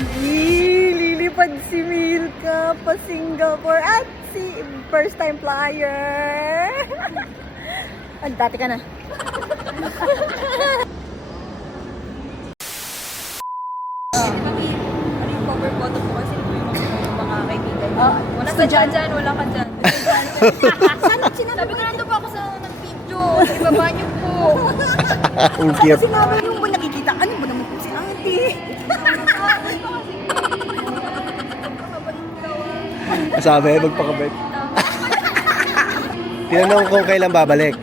Lilipad si Milka pa Singapore at si first time flyer. Ay, dati ka na. Cover photo po kasi ito yung mga kaibigan. Wala ka Estudyante. dyan, wala ka dyan. Sabi ko nandun po ako sa nag-video. Ibaba niyo po. Ang cute. Sinabi mo ba nakikita? Ano ba naman po si ate? Sabi, magpakabait. Tinanong kung kailan babalik.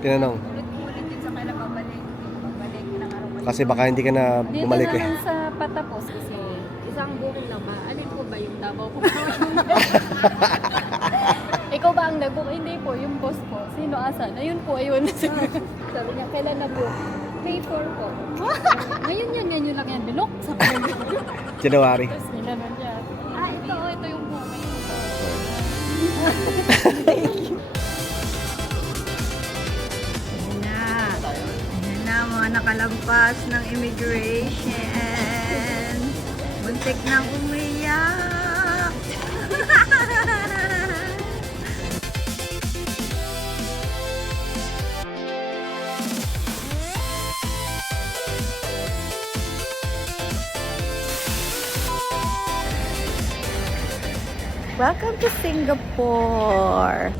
Tinanong. Ulit din sa kailan babalik. Babalik ng araw. Kasi baka hindi ka na bumalik Dito eh. naman sa patapos kasi isang buong naman. Alin po ba yung Davao ko? Ikaw ba ang nag-book? Hindi po, yung boss po. Sino asan? Ayun po, ayun. Sabi niya, kailan na-book? May 4 po. Ngayon yan yun lang yan. Bilok. Sabi niya. January. Tapos nilaman niya. Ito yung book. Ayan na mga nakalampas ng immigration. Buntik nang umiyak. Welcome to Singapore.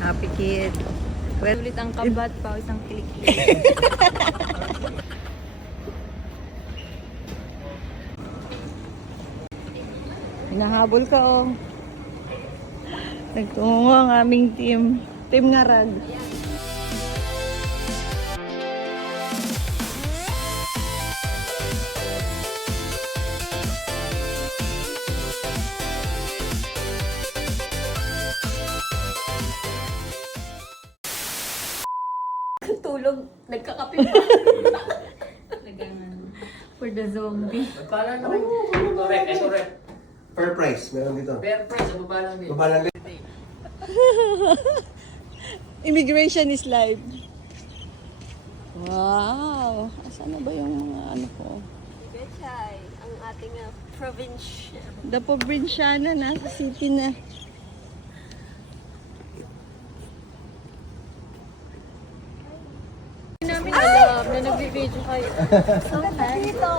Happy kid. Well, Ulit ang kabat pa, isang kilik. hinahabol ka oh. Nagtungo ang aming team. Team Ngarag. Tulog, nagkakape pa. For the zombie. Pala na kayo. Correct, correct. Fair price, meron dito. Fair price, sa baba lang din. Baba lang din. Immigration is live. Wow! Asan na ba yung mga ano ko? Bechay, ang ating province. The Provinciana na sa city na. Namin alam na nag-video kayo. Dito!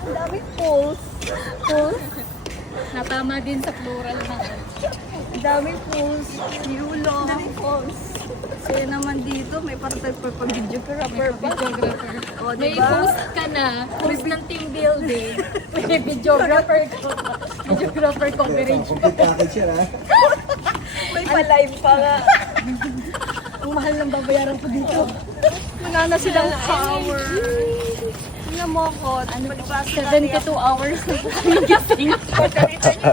Ang daming post. Natama din sa plural na. Ang daming post. Yulo. Ang daming post. Kasi naman dito, may partay pa videographer pa. Videographer. O, May diba? post ka na, post ng team building. May videographer ko. Videographer coverage. package yan ha. May pa-live pa nga. Ang mahal ng babayaran ko dito. Wala na silang power. Tingnan mo ko. Ano ba? 72 hours. Gising. Pagkalitan niyo